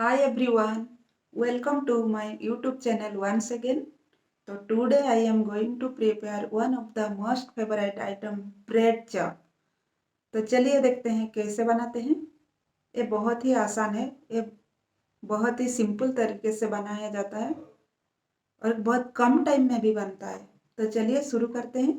Hi everyone, welcome to my YouTube channel once again. So today I am going to prepare one of the most favorite item bread chop. तो चलिए देखते हैं कैसे बनाते हैं। ये बहुत ही आसान है, ये बहुत ही सिंपल तरीके से बनाया जाता है और बहुत कम टाइम में भी बनता है। तो चलिए शुरू करते हैं।